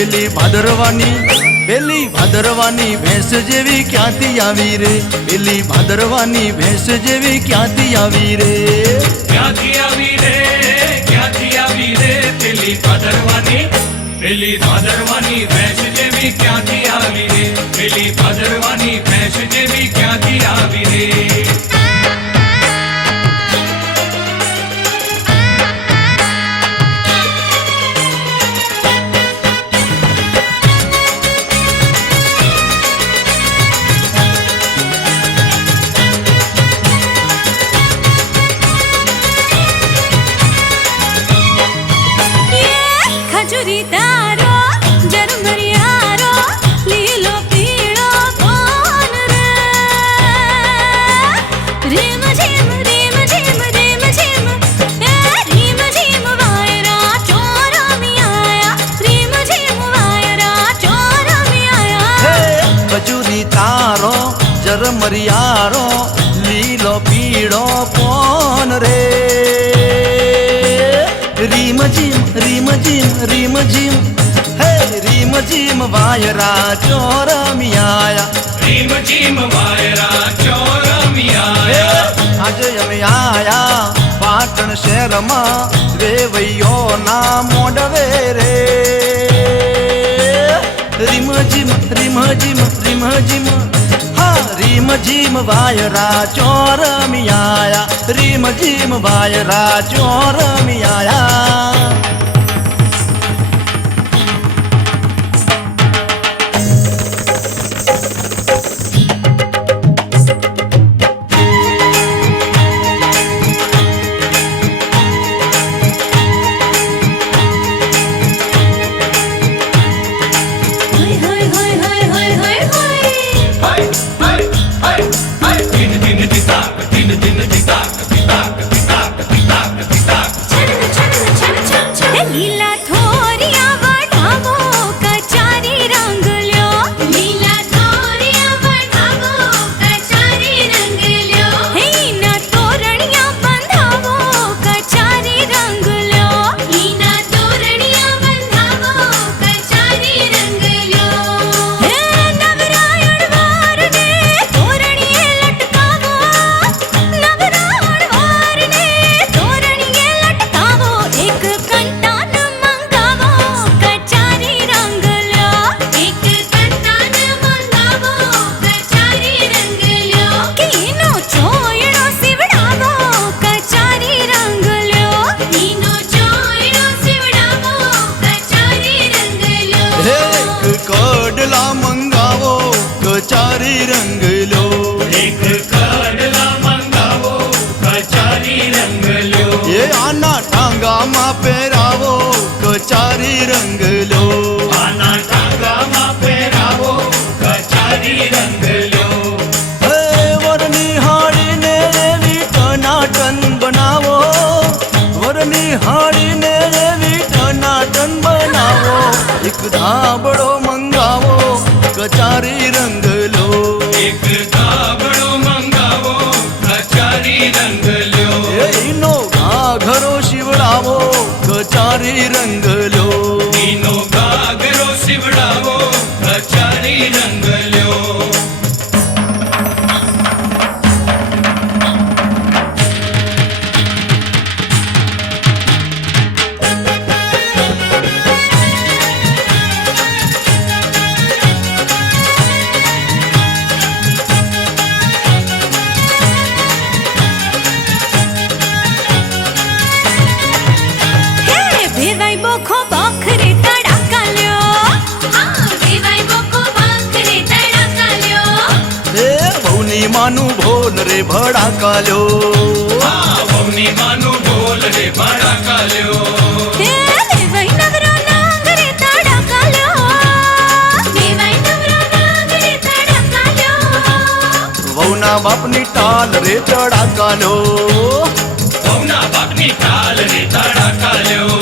પેલી ભાદરવાની ભેંસ જેવી ક્યાંથી આવી રે, પેલી ભાદરવાની ભેંસ જેવી ક્યાંથી આવી રે, ક્યાંથી આવી રે, ક્યાંથી આવી રે, પેલી ભાદરવાની ભેંસ જેવી ક્યાંથી આવી રે, પેલી ભાદરવાની ભેંસ જેવી ક્યાંથી આવી રે. મરિયારો લીલો પીળો કોન રે, રીમ જીમ રીમ જીમ હે રીમ જીમ વાયરા ચોરમિયા, રીમ જીમ વાયરા ચોરમિયા. આજે અમે આયા પાટણ શહેરમાં વેવૈયો ના મોડવે રે, રીમ જીમ રીમ જીમ વાયરા ચોરમિયા, રીમ જીમ વાયરા ચોરમિયા. કડલા મંગાવો કચારી રંગ લો, એક કડલા મંગાવો કચારી રંગ લો, એ આના ટાંગામાં પહેરાવો કચારી રંગ લો, આના ટાંગામાં પહેરાવો કચારી રંગ લો. હે વરની હાડીને એવી ટનાટન બનાવો, વરની હાડીને એવી ટનાટન બનાવો, એક ધાબળો મંગાવો કચારી રંગ લો, એક ધાબળો મંગાવો કચારી રંગ લો, એનો ઘાઘરો શિવડાવો કચારી રંગ લો, એનો ઘાઘરો શિવડાવો કચારી રંગ લો. માનું ભોલ રે ભડાકા લ્યો, વહુની માનું બોલ રે ભડાકા લ્યો, વહુના બાપની ટાલ રે તડાકા લ્યો, વહુના બાપની ટાલ રે તડાકા લ્યો,